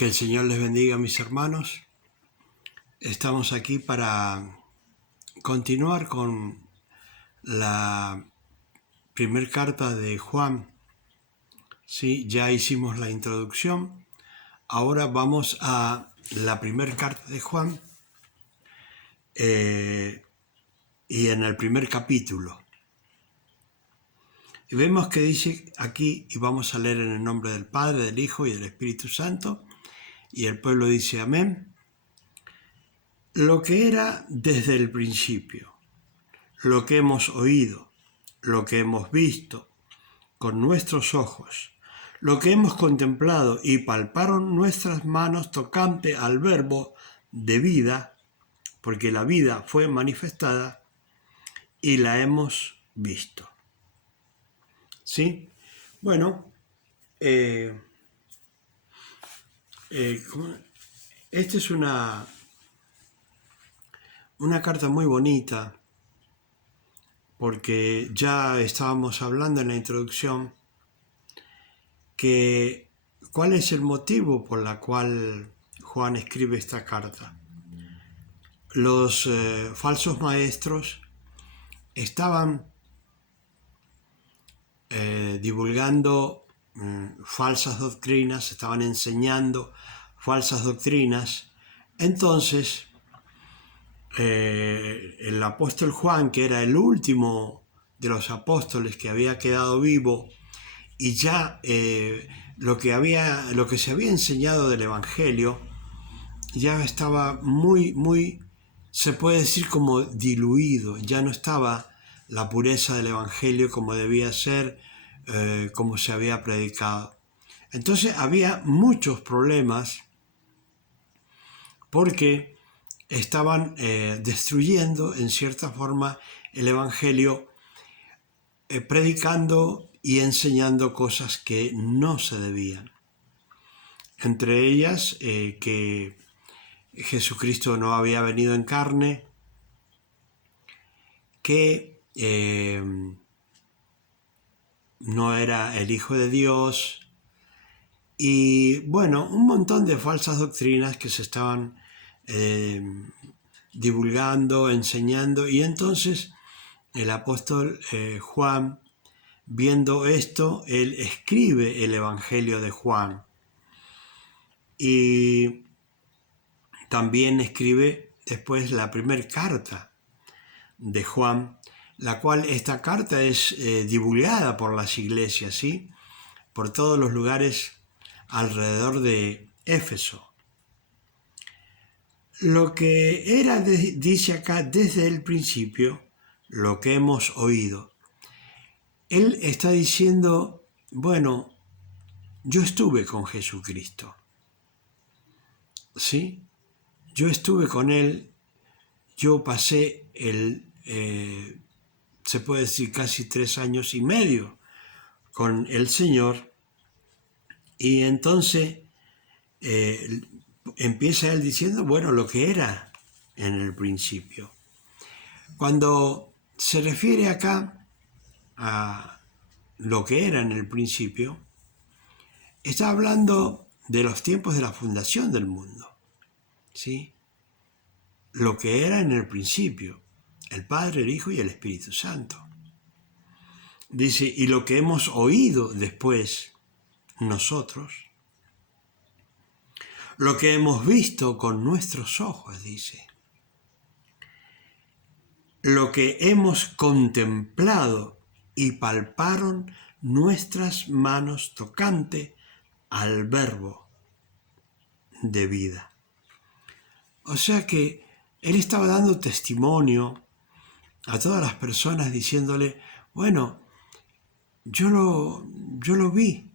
Que el Señor les bendiga, mis hermanos. Estamos aquí para continuar con la primera carta de Juan. Sí, ya hicimos la introducción. Ahora vamos a la primera carta de Juan y en el primer capítulo. Y vemos que dice aquí, y vamos a leer en el nombre del Padre, del Hijo y del Espíritu Santo, y el pueblo dice amén. Lo que era desde el principio, lo que hemos oído, lo que hemos visto con nuestros ojos, lo que hemos contemplado y palparon nuestras manos tocante al verbo de vida, porque la vida fue manifestada y la hemos visto. ¿Sí? Bueno, esta es una carta muy bonita, porque ya estábamos hablando en la introducción que cuál es el motivo por el cual Juan escribe esta carta. Los falsos maestros estaban divulgando falsas doctrinas, estaban enseñando falsas doctrinas. Entonces, el apóstol Juan, que era el último de los apóstoles que había quedado vivo, y ya lo que se había enseñado del Evangelio ya estaba muy, se puede decir como diluido, ya no estaba la pureza del Evangelio como debía ser, como se había predicado. Entonces había muchos problemas porque estaban destruyendo en cierta forma el Evangelio, predicando y enseñando cosas que no se debían. Entre ellas que Jesucristo no había venido en carne, que no era el Hijo de Dios, y bueno, un montón de falsas doctrinas que se estaban divulgando, enseñando, y entonces el apóstol Juan, viendo esto, él escribe el Evangelio de Juan y también escribe después la primera carta de Juan, la cual esta carta es divulgada por las iglesias, ¿sí? Por todos los lugares alrededor de Éfeso. Lo que era, dice acá, desde el principio, lo que hemos oído. Él está diciendo, bueno, yo estuve con Jesucristo, ¿sí? Yo estuve con Él, yo pasé se puede decir casi 3 años y medio con el Señor, y entonces empieza Él diciendo, bueno, lo que era en el principio. Cuando se refiere acá a lo que era en el principio, está hablando de los tiempos de la fundación del mundo, ¿sí? Lo que era en el principio, el Padre, el Hijo y el Espíritu Santo. Dice, y lo que hemos oído después nosotros, lo que hemos visto con nuestros ojos, dice, lo que hemos contemplado y palparon nuestras manos tocante al verbo de vida. O sea que él estaba dando testimonio a todas las personas diciéndole, bueno, yo lo vi,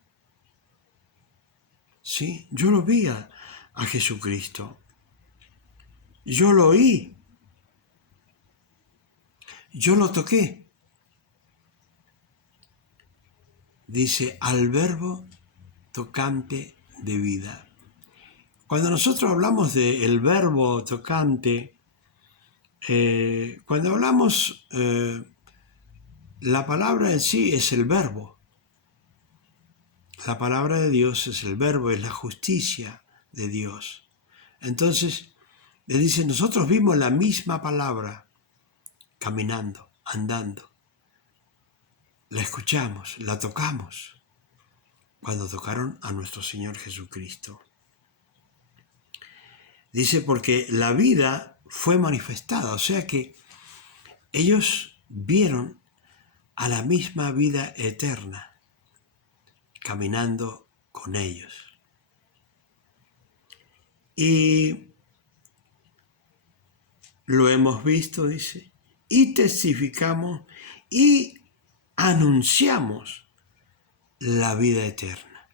¿sí? Yo lo vi a Jesucristo, yo lo oí, yo lo toqué. Dice, al verbo tocante de vida. Cuando nosotros hablamos del verbo tocante, cuando hablamos, la palabra en sí es el verbo. La palabra de Dios es el verbo, es la justicia de Dios. Entonces, le dice, nosotros vimos la misma palabra caminando, andando. La escuchamos, la tocamos, cuando tocaron a nuestro Señor Jesucristo. Dice, porque la vida fue manifestada, o sea que ellos vieron a la misma vida eterna, caminando con ellos. Y lo hemos visto, dice, y testificamos y anunciamos la vida eterna.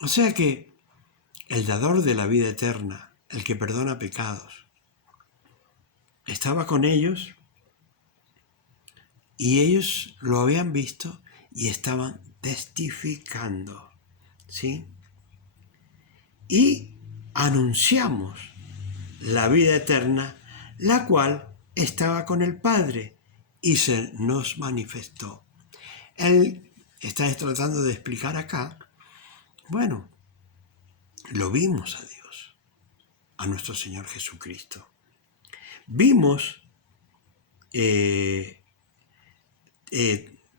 O sea que el dador de la vida eterna, el que perdona pecados, estaba con ellos y ellos lo habían visto y estaban testificando, ¿sí? Y anunciamos la vida eterna, la cual estaba con el Padre y se nos manifestó. Él está tratando de explicar acá, bueno, lo vimos a Dios, a nuestro Señor Jesucristo. Vimos,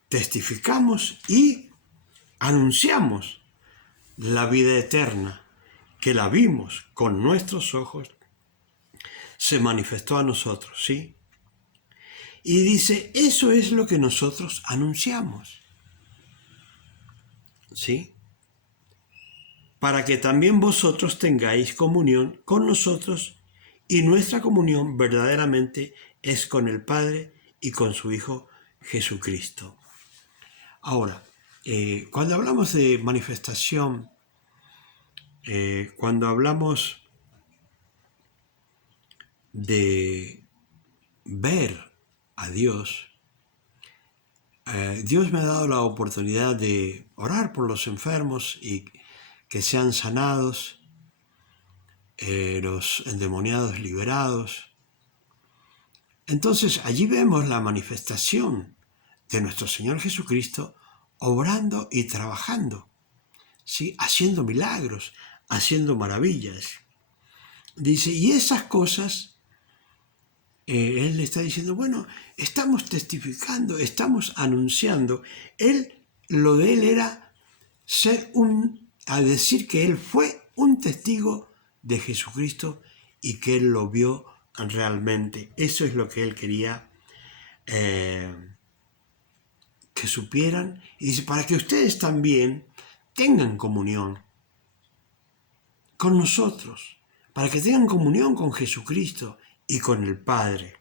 testificamos y anunciamos la vida eterna, que la vimos con nuestros ojos, se manifestó a nosotros, ¿sí? Y dice, eso es lo que nosotros anunciamos, ¿sí? Para que también vosotros tengáis comunión con nosotros, y nuestra comunión verdaderamente es con el Padre y con su Hijo Jesucristo. Ahora, cuando hablamos de manifestación, cuando hablamos de ver a Dios, Dios me ha dado la oportunidad de orar por los enfermos y que sean sanados, los endemoniados liberados. Entonces allí vemos la manifestación de nuestro Señor Jesucristo obrando y trabajando, ¿sí? Haciendo milagros, haciendo maravillas. Dice, y esas cosas, Él le está diciendo, bueno, estamos testificando, estamos anunciando. Lo de Él era a decir que Él fue un testigo de Jesucristo y que Él lo vio realmente. Eso es lo que Él quería que supieran. Y dice, para que ustedes también tengan comunión con nosotros, para que tengan comunión con Jesucristo y con el Padre.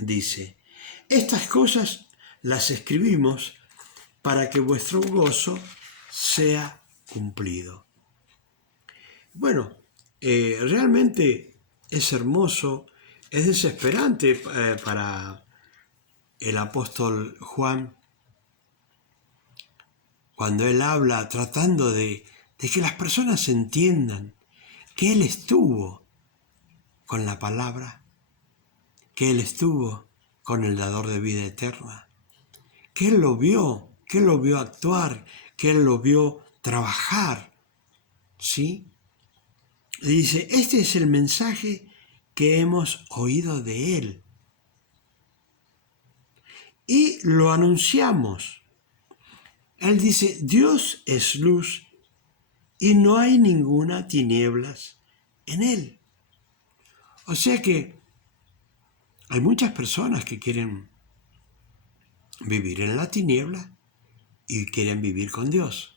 Dice, estas cosas las escribimos para que vuestro gozo sea cumplido. Bueno, realmente es hermoso, es desesperante para el apóstol Juan, cuando él habla tratando de que las personas entiendan que él estuvo con la palabra, que él estuvo con el dador de vida eterna, que él lo vio actuar, que él lo vio trabajar, ¿sí? Y dice, este es el mensaje que hemos oído de él y lo anunciamos. Él dice, Dios es luz y no hay ninguna tinieblas en él. O sea que hay muchas personas que quieren vivir en la tiniebla y quieren vivir con Dios.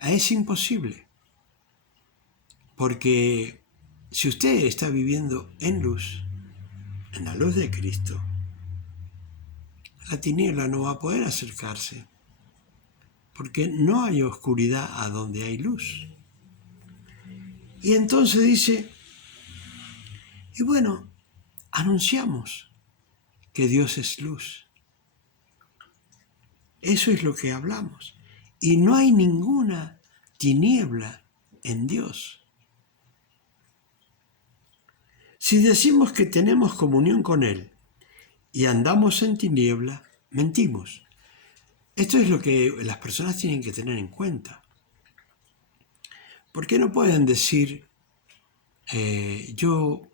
Es imposible. Porque si usted está viviendo en luz, en la luz de Cristo, la tiniebla no va a poder acercarse. Porque no hay oscuridad a donde hay luz. Y entonces dice, y bueno, anunciamos que Dios es luz. Eso es lo que hablamos. Y no hay ninguna tiniebla en Dios. Si decimos que tenemos comunión con Él y andamos en tiniebla, mentimos. Esto es lo que las personas tienen que tener en cuenta. ¿Por qué no pueden decir, yo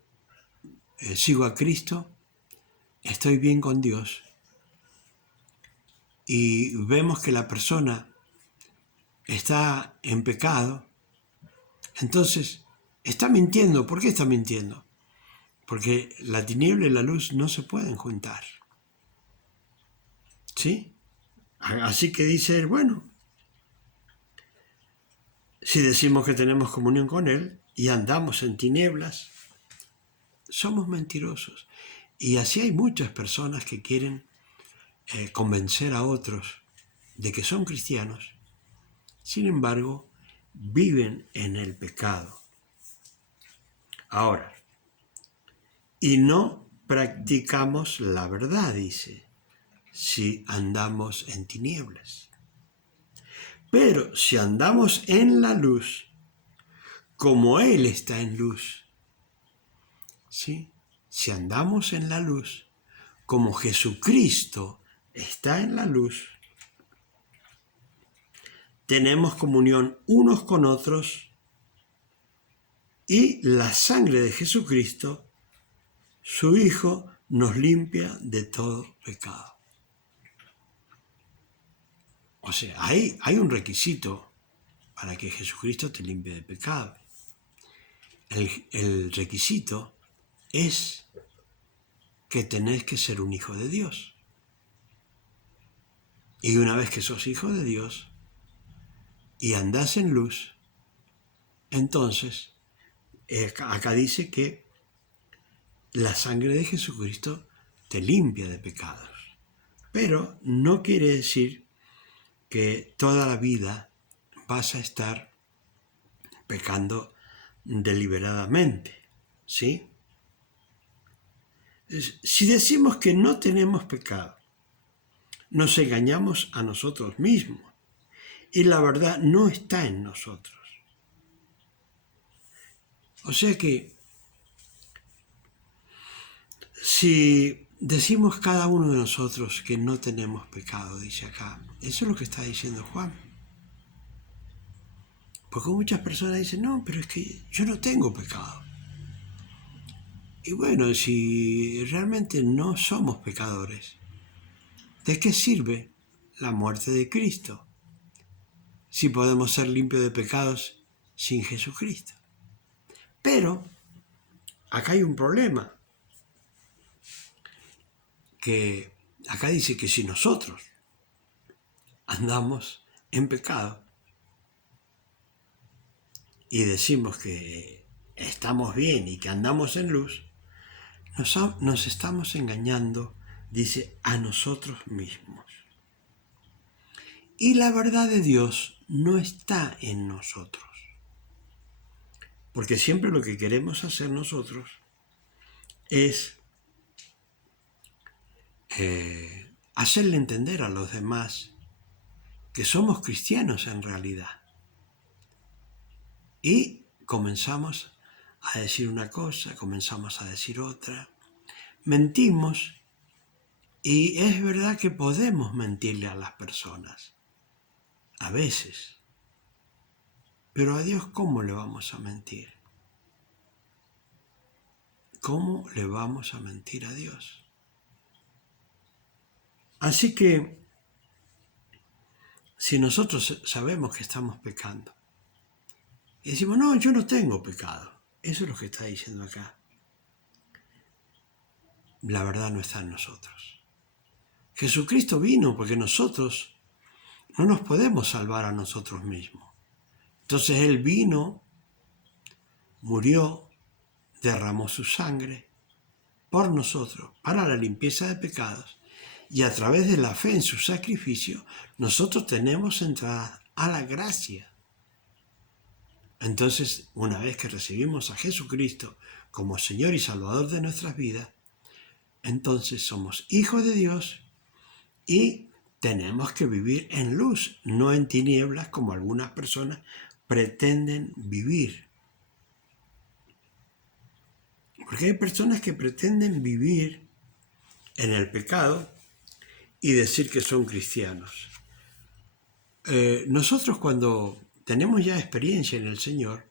sigo a Cristo, estoy bien con Dios, y vemos que la persona está en pecado, entonces está mintiendo? ¿Por qué está mintiendo? Porque la tiniebla y la luz no se pueden juntar. ¿Sí? Así que dice él, bueno, si decimos que tenemos comunión con Él y andamos en tinieblas, somos mentirosos. Y así hay muchas personas que quieren convencer a otros de que son cristianos. Sin embargo, viven en el pecado. Ahora, y no practicamos la verdad, dice, si andamos en tinieblas. Pero si andamos en la luz, como Él está en luz, ¿sí? Si andamos en la luz, como Jesucristo está en la luz, tenemos comunión unos con otros y la sangre de Jesucristo, su Hijo, nos limpia de todo pecado. O sea, hay un requisito para que Jesucristo te limpie de pecado. El requisito es que tenés que ser un hijo de Dios. Y una vez que sos hijo de Dios y andás en luz, entonces, acá dice que la sangre de Jesucristo te limpia de pecados. Pero no quiere decir que toda la vida vas a estar pecando deliberadamente, ¿sí? Si decimos que no tenemos pecado, nos engañamos a nosotros mismos y la verdad no está en nosotros. O sea que si decimos cada uno de nosotros que no tenemos pecado, dice acá, eso es lo que está diciendo Juan. Porque muchas personas dicen, no, pero es que yo no tengo pecado. Y bueno, si realmente no somos pecadores, ¿de qué sirve la muerte de Cristo si podemos ser limpios de pecados sin Jesucristo? Pero acá hay un problema, que acá dice que si nosotros andamos en pecado y decimos que estamos bien y que andamos en luz, nos estamos engañando, dice, a nosotros mismos. Y la verdad de Dios no está en nosotros. Porque siempre lo que queremos hacer nosotros es hacerle entender a los demás que somos cristianos en realidad. Y comenzamos a decir una cosa, comenzamos a decir otra, mentimos, y es verdad que podemos mentirle a las personas, a veces, pero a Dios, ¿cómo le vamos a mentir? ¿Cómo le vamos a mentir a Dios? Así que, si nosotros sabemos que estamos pecando, y decimos, no, yo no tengo pecado, eso es lo que está diciendo acá, la verdad no está en nosotros. Jesucristo vino porque nosotros no nos podemos salvar a nosotros mismos. Entonces Él vino, murió, derramó su sangre por nosotros para la limpieza de pecados, y a través de la fe en su sacrificio nosotros tenemos entrada a la gracia. Entonces, una vez que recibimos a Jesucristo como Señor y Salvador de nuestras vidas, entonces somos hijos de Dios y tenemos que vivir en luz, no en tinieblas como algunas personas pretenden vivir. Porque hay personas que pretenden vivir en el pecado y decir que son cristianos. Nosotros cuando tenemos ya experiencia en el Señor,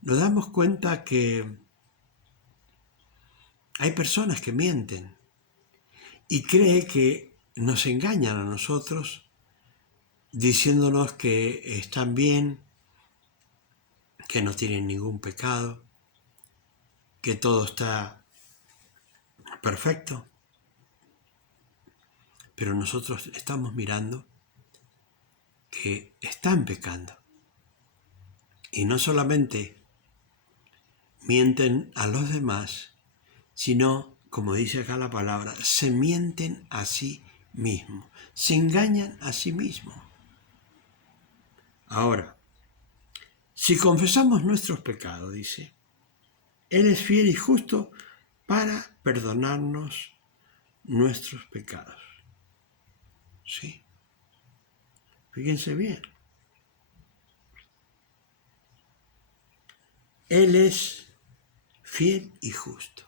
nos damos cuenta que hay personas que mienten y creen que nos engañan a nosotros diciéndonos que están bien, que no tienen ningún pecado, que todo está perfecto. Pero nosotros estamos mirando que están pecando. Y no solamente mienten a los demás, sino, como dice acá la palabra, se mienten a sí mismos, se engañan a sí mismos. Ahora, si confesamos nuestros pecados, dice, Él es fiel y justo para perdonarnos nuestros pecados. ¿Sí? Fíjense bien. Él es fiel y justo.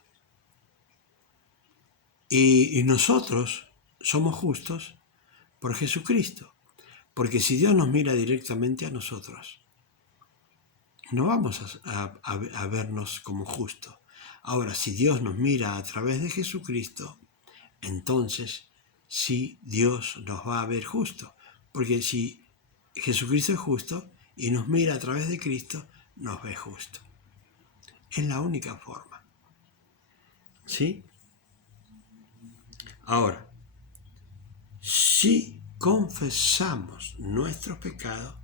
Y nosotros somos justos por Jesucristo. Porque si Dios nos mira directamente a nosotros, no vamos a vernos como justos. Ahora, si Dios nos mira a través de Jesucristo, entonces sí Dios nos va a ver justo. Porque si Jesucristo es justo y nos mira a través de Cristo, nos ve justo. Es la única forma. ¿Sí? Ahora, si confesamos nuestros pecados,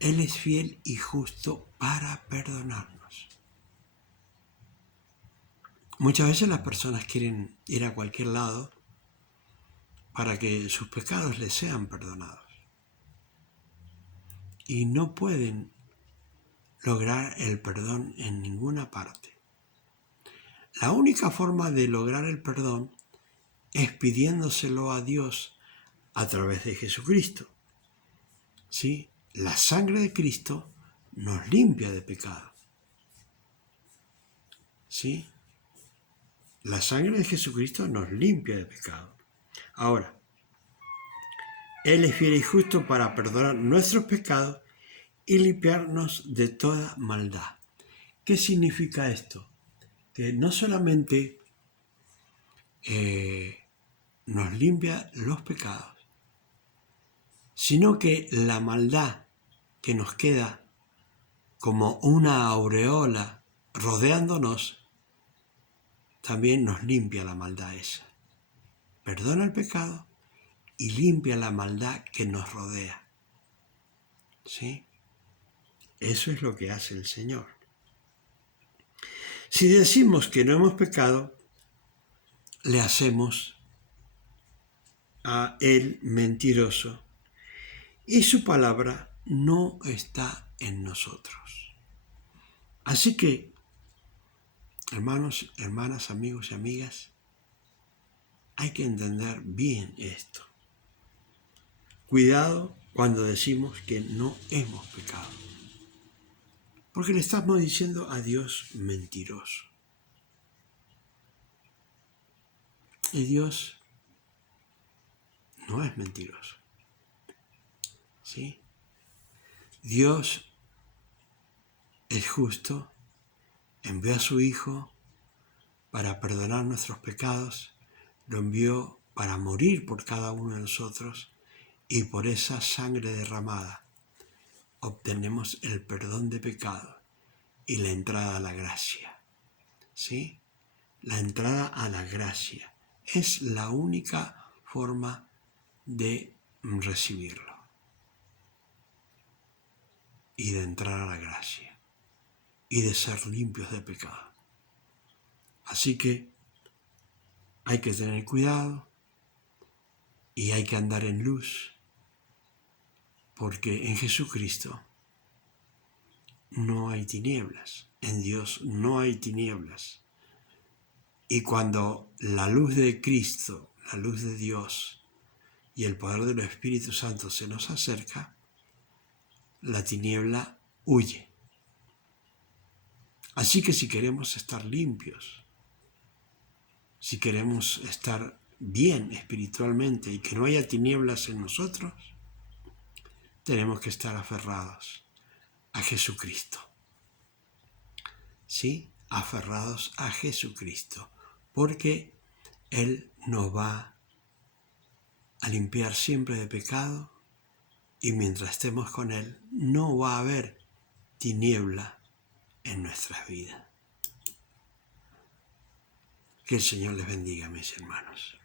Él es fiel y justo para perdonarnos. Muchas veces las personas quieren ir a cualquier lado para que sus pecados les sean perdonados. Y no pueden lograr el perdón en ninguna parte. La única forma de lograr el perdón es pidiéndoselo a Dios a través de Jesucristo. ¿Sí? La sangre de Cristo nos limpia de pecado. ¿Sí? La sangre de Jesucristo nos limpia de pecado. Ahora, Él es fiel y justo para perdonar nuestros pecados y limpiarnos de toda maldad. ¿Qué significa esto? Que no solamente nos limpia los pecados, sino que la maldad que nos queda como una aureola rodeándonos, también nos limpia la maldad esa. Perdona el pecado y limpia la maldad que nos rodea. ¿Sí? Eso es lo que hace el Señor. Si decimos que no hemos pecado, le hacemos a Él mentiroso y su palabra no está en nosotros. Así que, hermanos, hermanas, amigos y amigas, hay que entender bien esto. Cuidado cuando decimos que no hemos pecado, porque le estamos diciendo a Dios mentiroso. Y Dios no es mentiroso. ¿Sí? Dios es justo, envió a su Hijo para perdonar nuestros pecados, lo envió para morir por cada uno de nosotros y por esa sangre derramada obtenemos el perdón de pecado y la entrada a la gracia. ¿Sí? La entrada a la gracia es la única forma de recibirlo y de entrar a la gracia y de ser limpios de pecado. Así que hay que tener cuidado y hay que andar en luz, porque en Jesucristo no hay tinieblas, en Dios no hay tinieblas. Y cuando la luz de Cristo, la luz de Dios y el poder del Espíritu Santo se nos acerca, la tiniebla huye. Así que si queremos estar limpios, si queremos estar bien espiritualmente y que no haya tinieblas en nosotros, tenemos que estar aferrados a Jesucristo. ¿Sí? Aferrados a Jesucristo, porque Él nos va a limpiar siempre de pecado y mientras estemos con Él no va a haber tiniebla en nuestras vidas. Que el Señor les bendiga, mis hermanos.